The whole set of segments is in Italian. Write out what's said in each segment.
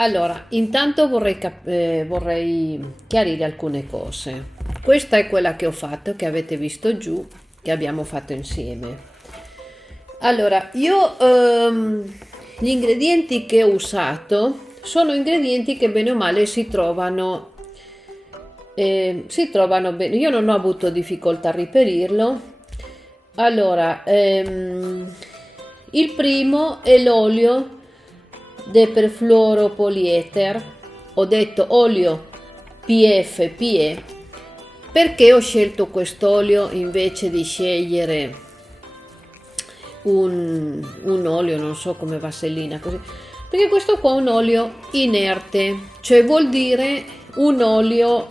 Allora, intanto vorrei chiarire alcune cose. Questa è quella che ho fatto, che avete visto giù, che abbiamo fatto insieme. Allora, gli ingredienti che ho usato sono ingredienti che bene o male si trovano bene. Io non ho avuto difficoltà a reperirlo. Allora, il primo è l'olio de perfluoropolieter, ho detto olio PFPE perché ho scelto quest'olio invece di scegliere un olio, non so, come vasellina, così, perché questo qua è un olio inerte, cioè vuol dire un olio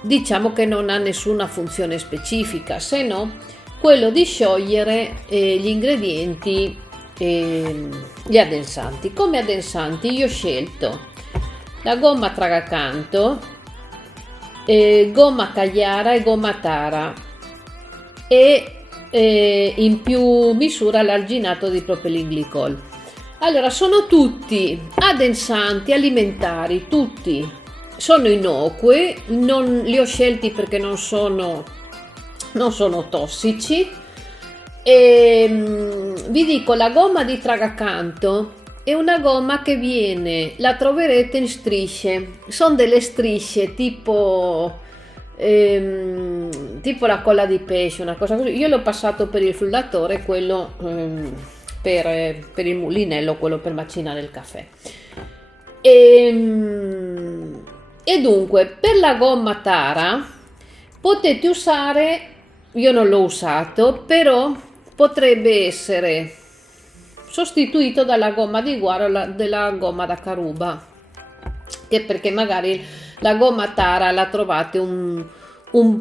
diciamo che non ha nessuna funzione specifica, se no quello di sciogliere gli ingredienti, gli addensanti. Come addensanti io ho scelto la gomma Tragacanto, gomma Cagliara e gomma Tara e in più misura l'arginato di propilenglicol. Allora, sono tutti addensanti alimentari, tutti sono innocui, non li ho scelti perché non sono tossici. E vi dico, la gomma di Tragacanto è una gomma che la troverete in strisce, sono delle strisce tipo la colla di pesce, una cosa così. Io l'ho passato per il frullatore, quello per il mulinello, quello per macinare il caffè. E dunque, per la gomma Tara potete usare, io non l'ho usato, però potrebbe essere sostituito dalla gomma di guaro, della gomma da caruba, che perché magari la gomma Tara la trovate un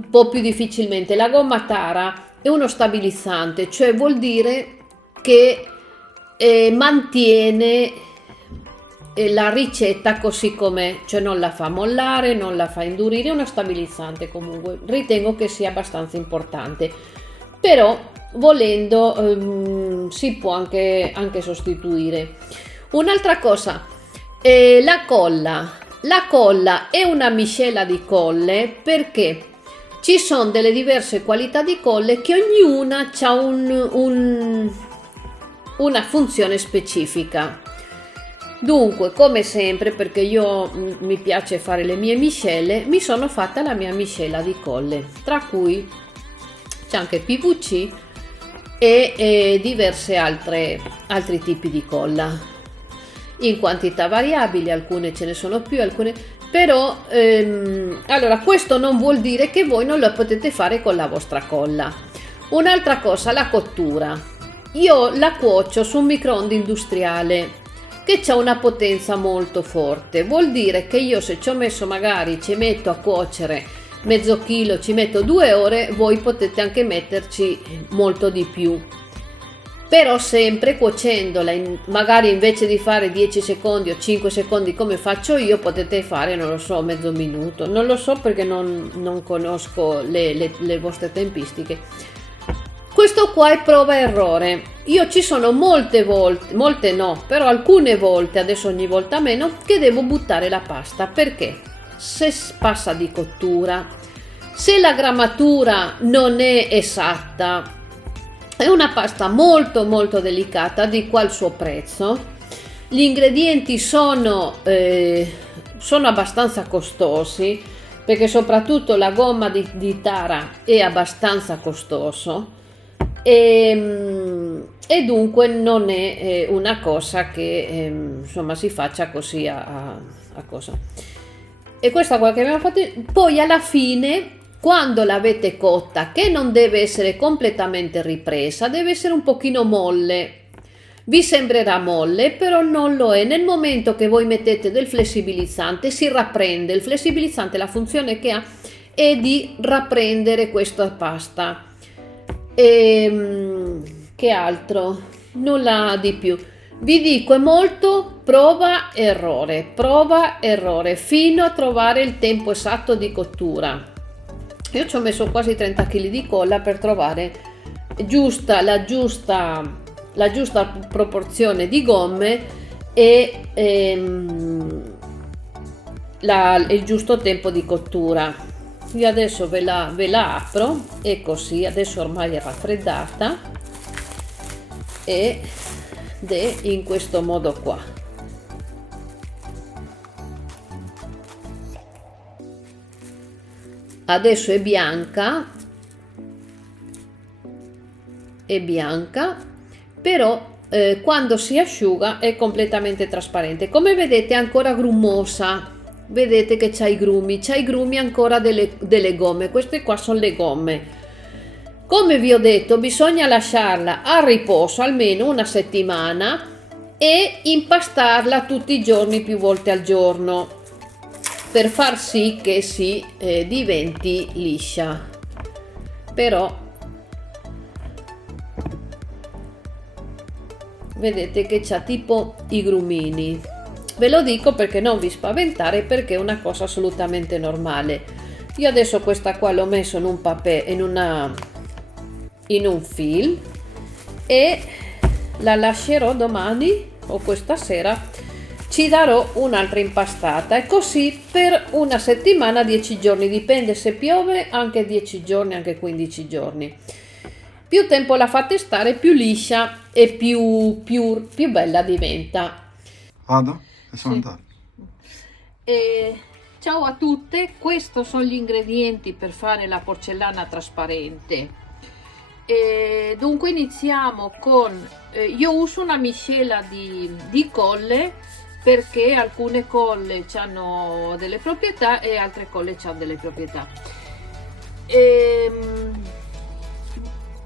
po' più difficilmente. La gomma Tara è uno stabilizzante, cioè vuol dire che mantiene la ricetta così com'è, cioè non la fa mollare, non la fa indurire, è uno stabilizzante. Comunque ritengo che sia abbastanza importante, però volendo si può anche sostituire. Un'altra cosa, la colla è una miscela di colle, perché ci sono delle diverse qualità di colle che ognuna ha una funzione specifica. Dunque, come sempre, perché io mi piace fare le mie miscele, mi sono fatta la mia miscela di colle, tra cui c'è anche PVC e diverse altri tipi di colla in quantità variabili, alcune ce ne sono più, alcune però allora questo non vuol dire che voi non lo potete fare con la vostra colla. Un'altra cosa, la cottura. Io la cuocio su un microonde industriale che ha una potenza molto forte, vuol dire che io, se ci metto a cuocere mezzo chilo, ci metto 2 ore, voi potete anche metterci molto di più, però sempre cuocendola, magari invece di fare 10 secondi o 5 secondi come faccio io, potete fare, non lo so, mezzo minuto, non lo so perché non conosco le vostre tempistiche. Questo qua è prova e errore. Io ci sono molte volte, molte no, però alcune volte, adesso ogni volta meno, che devo buttare la pasta, perché se passa di cottura, se la grammatura non è esatta, è una pasta molto molto delicata, di qua il suo prezzo. Gli ingredienti sono abbastanza costosi, perché soprattutto la gomma di Tara è abbastanza costoso. E dunque non è una cosa che insomma si faccia così a cosa. E questa qua che abbiamo fatto, poi alla fine, quando l'avete cotta, che non deve essere completamente ripresa, deve essere un pochino molle. Vi sembrerà molle, però non lo è. Nel momento che voi mettete del flessibilizzante, si rapprende. Il flessibilizzante, la funzione che ha è di rapprendere questa pasta. Che altro? Nulla di più. Vi dico, è molto prova errore fino a trovare il tempo esatto di cottura. Io ci ho messo quasi 30 kg di colla per trovare la giusta proporzione di gomme e il giusto tempo di cottura. Io adesso ve la apro e così, adesso ormai è raffreddata ed è in questo modo qua. Adesso è bianca, però quando si asciuga è completamente trasparente. Come vedete è ancora grumosa, vedete che c'ha i grumi ancora delle gomme. Queste qua sono le gomme. Come vi ho detto, bisogna lasciarla a riposo almeno una settimana e impastarla tutti i giorni, più volte al giorno, per far sì che si diventi liscia. Però vedete che c'ha tipo i grumini. Ve lo dico perché non vi spaventare, perché è una cosa assolutamente normale. Io adesso questa qua l'ho messo in un papè, in un film, e la lascerò domani o questa sera, ci darò un'altra impastata, e così per una settimana, 10 giorni, dipende se piove, anche 10 giorni, anche 15 giorni. Più tempo la fate stare, più liscia e più bella diventa. Vado? Possiamo Sì. andare. Ciao a tutte, questi sono gli ingredienti per fare la porcellana trasparente. Dunque iniziamo con, io uso una miscela di colle, perché alcune colle hanno delle proprietà e altre colle hanno delle proprietà.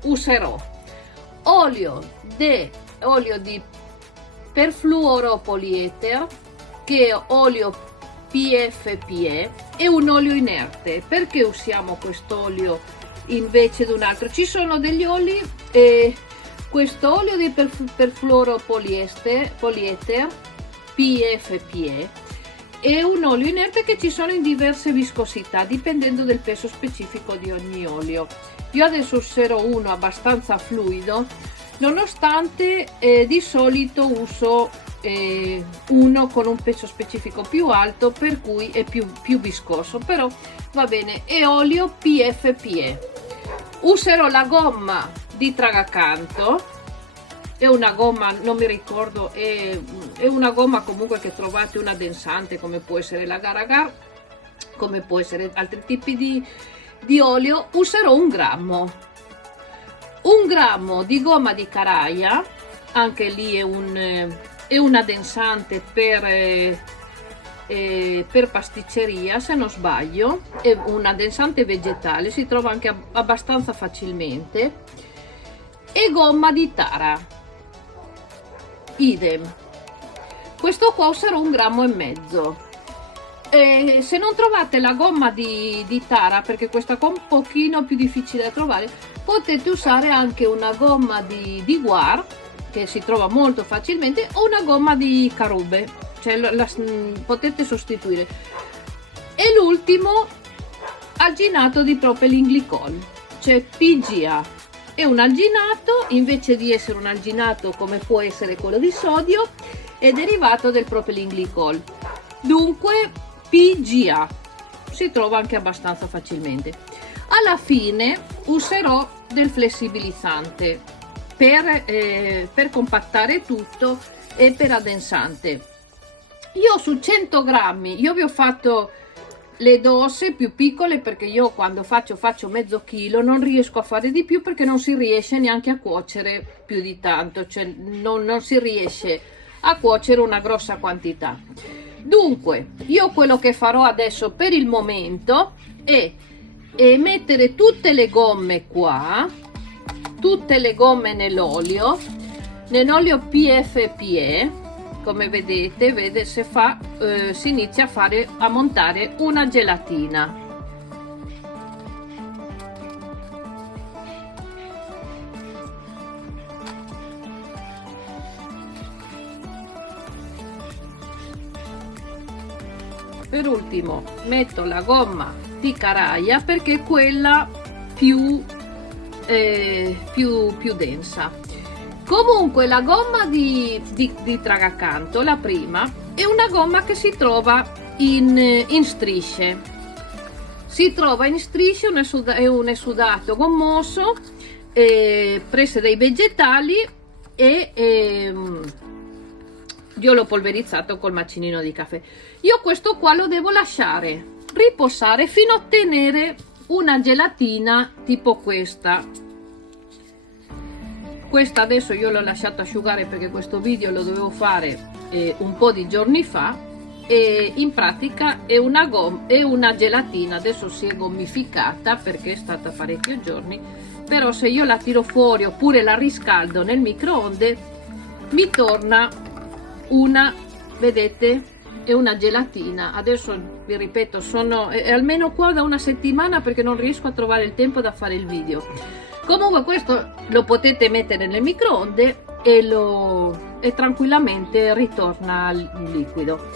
Userò olio di perfluoropolieter, che è olio PFPE, e un olio inerte. Perché usiamo quest'olio invece di un altro? Ci sono degli oli, questo olio di perfluoropolieter PFPE è un olio inerte che ci sono in diverse viscosità dipendendo del peso specifico di ogni olio. Io adesso userò uno abbastanza fluido, nonostante di solito uso uno con un peso specifico più alto, per cui è più viscoso, però va bene. È olio PFPE. Userò la gomma di Tragacanto, è una gomma, non mi ricordo, è una gomma comunque che trovate, una densante, come può essere la Garagar, come può essere altri tipi di olio. Userò un grammo di gomma di Caraia, anche lì è una densante per pasticceria, se non sbaglio, è una densante vegetale, si trova anche abbastanza facilmente. E gomma di Tara, idem. Questo qua userò 1,5 grammi. Se non trovate la gomma di Tara, perché questa qua è un pochino più difficile da trovare, potete usare anche una gomma di Guar, che si trova molto facilmente, o una gomma di Carube, cioè potete sostituire. E l'ultimo, alginato di propylenglicol, cioè PGA. È un alginato, invece di essere un alginato come può essere quello di sodio, è derivato del propylenglicol, dunque PGA, si trova anche abbastanza facilmente. Alla fine userò del flessibilizzante per compattare tutto e per addensante. Io su 100 grammi, io vi ho fatto le dose più piccole, perché io quando faccio mezzo chilo, non riesco a fare di più, perché non si riesce neanche a cuocere più di tanto, cioè non si riesce a cuocere una grossa quantità. Dunque io quello che farò adesso per il momento è mettere tutte le gomme qua, tutte le gomme nell'olio PFPE. Come vedete, si inizia a montare una gelatina. Per ultimo metto la gomma di Caraia, perché è quella più densa. Comunque la gomma di Tragacanto, la prima, è una gomma che si trova in strisce. Si trova in strisce, è un esudato gommoso prese dai vegetali e io l'ho polverizzato col macinino di caffè. Io questo qua lo devo lasciare riposare fino a ottenere una gelatina tipo questa. Questa adesso io l'ho lasciato asciugare perché questo video lo dovevo fare un po' di giorni fa, e in pratica è una gelatina. Adesso si è gommificata perché è stata parecchi giorni, però se io la tiro fuori oppure la riscaldo nel microonde mi torna una, vedete, è una gelatina. Adesso vi ripeto, sono almeno qua da una settimana perché non riesco a trovare il tempo da fare il video. Comunque questo lo potete mettere nel microonde e tranquillamente ritorna liquido.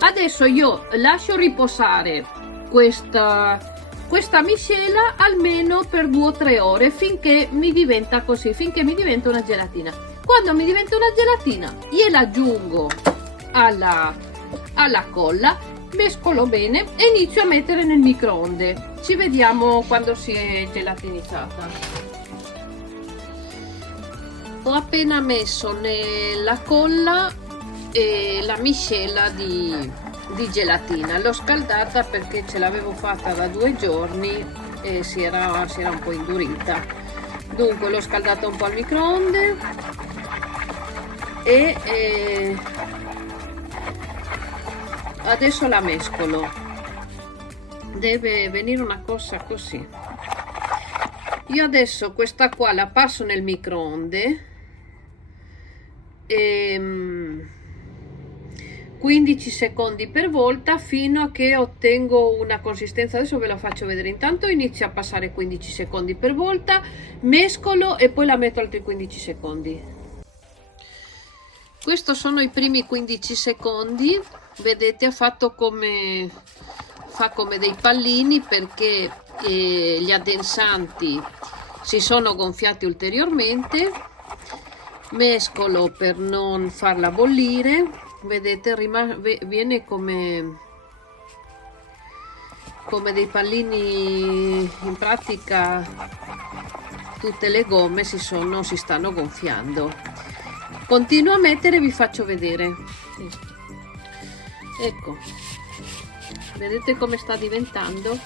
Adesso io lascio riposare questa miscela almeno per 2 o 3 ore finché mi diventa così, finché mi diventa una gelatina. Quando mi diventa una gelatina gliela aggiungo alla colla, mescolo bene e inizio a mettere nel microonde. Ci vediamo quando si è gelatinizzata. Ho appena messo nella colla la miscela di gelatina. L'ho scaldata perché ce l'avevo fatta da 2 giorni e si era un po' indurita. Dunque l'ho scaldata un po' al microonde e adesso la mescolo. Deve venire una cosa così. Io adesso questa qua la passo nel microonde 15 secondi per volta fino a che ottengo una consistenza. Adesso ve la faccio vedere. Intanto inizio a passare 15 secondi per volta, mescolo e poi la metto altri 15 secondi. Questi sono i primi 15 secondi. Vedete, fa come dei pallini perché gli addensanti si sono gonfiati ulteriormente. Mescolo per non farla bollire. Vedete, viene come dei pallini. In pratica tutte le gomme si stanno gonfiando. Continuo a mettere e vi faccio vedere. Ecco, vedete come sta diventando?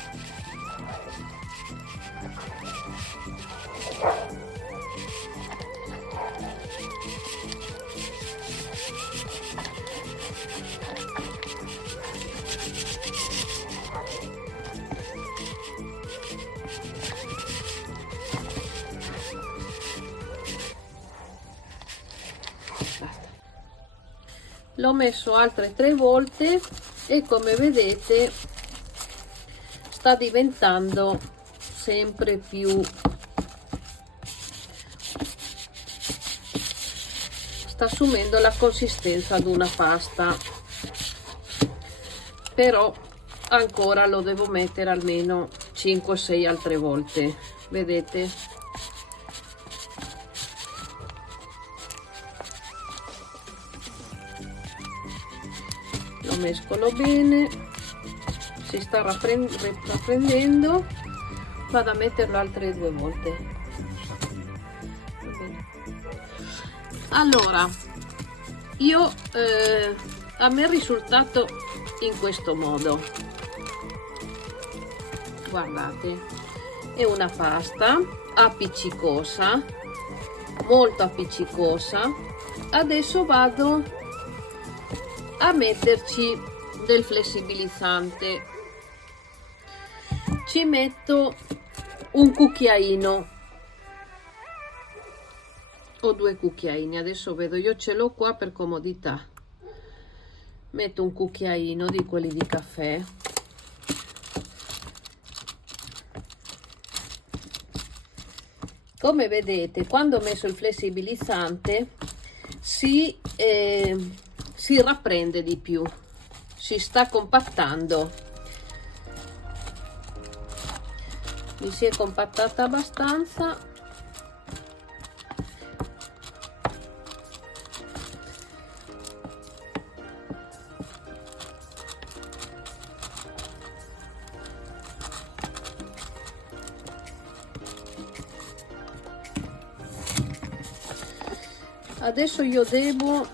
L'ho messo altre 3 volte e come vedete sta diventando sempre più, sta assumendo la consistenza di una pasta, però ancora lo devo mettere almeno 5-6 altre volte. Vedete? Lo mescolo bene, si sta rapprendendo, vado a metterlo altre 2 volte. Allora, io a me è risultato in questo modo. Guardate, è una pasta appiccicosa, molto appiccicosa. Adesso vado a metterci del flessibilizzante. Ci metto un cucchiaino o 2 cucchiaini, adesso vedo, io ce l'ho qua per comodità. Metto un cucchiaino di quelli di caffè. Come vedete, quando ho messo il flessibilizzante si rapprende di più, si sta compattando. Mi si è compattata abbastanza. Adesso io devo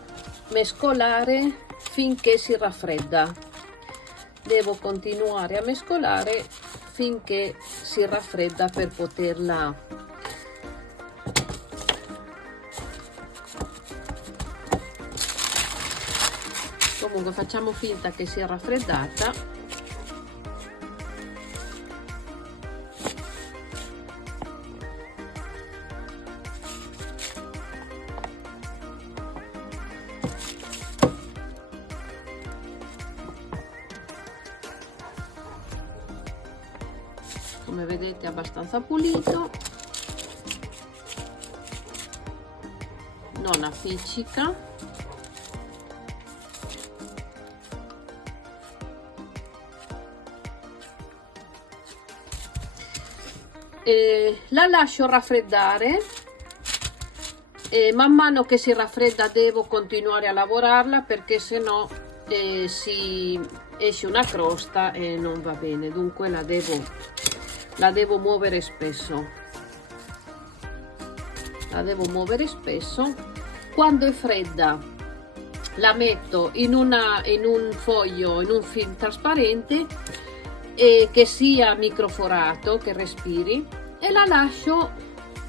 mescolare finché si raffredda. Devo continuare a mescolare finché si raffredda per poterla comunque facciamo finta che sia raffreddata. Come vedete è abbastanza pulito, non appiccica. La lascio raffreddare e man mano che si raffredda devo continuare a lavorarla, perché se no si esce una crosta e non va bene. Dunque la devo muovere spesso. La devo muovere spesso. Quando è fredda la metto in un foglio, in un film trasparente che sia microforato, che respiri, e la lascio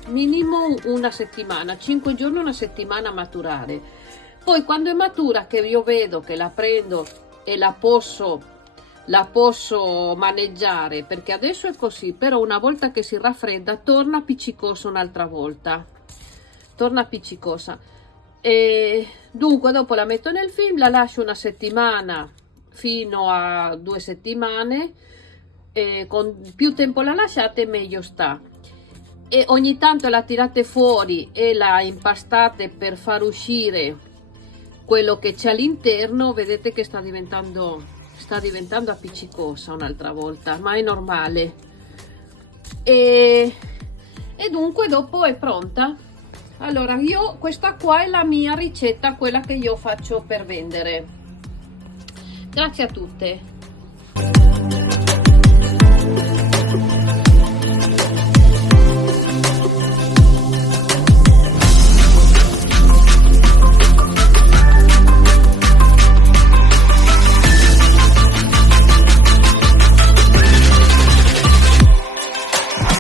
minimo una settimana, 5 giorni, una settimana a maturare. Poi quando è matura, che io vedo che la prendo e la posso maneggiare, perché adesso è così, però una volta che si raffredda torna appiccicosa un'altra volta, torna appiccicosa. E dunque dopo la metto nel film, la lascio una settimana fino a 2 settimane, e con più tempo la lasciate meglio sta, e ogni tanto la tirate fuori e la impastate per far uscire quello che c'è all'interno. Vedete che sta diventando appiccicosa un'altra volta, ma è normale. E dunque dopo è pronta. Allora questa qua è la mia ricetta, quella che io faccio per vendere. Grazie a tutte.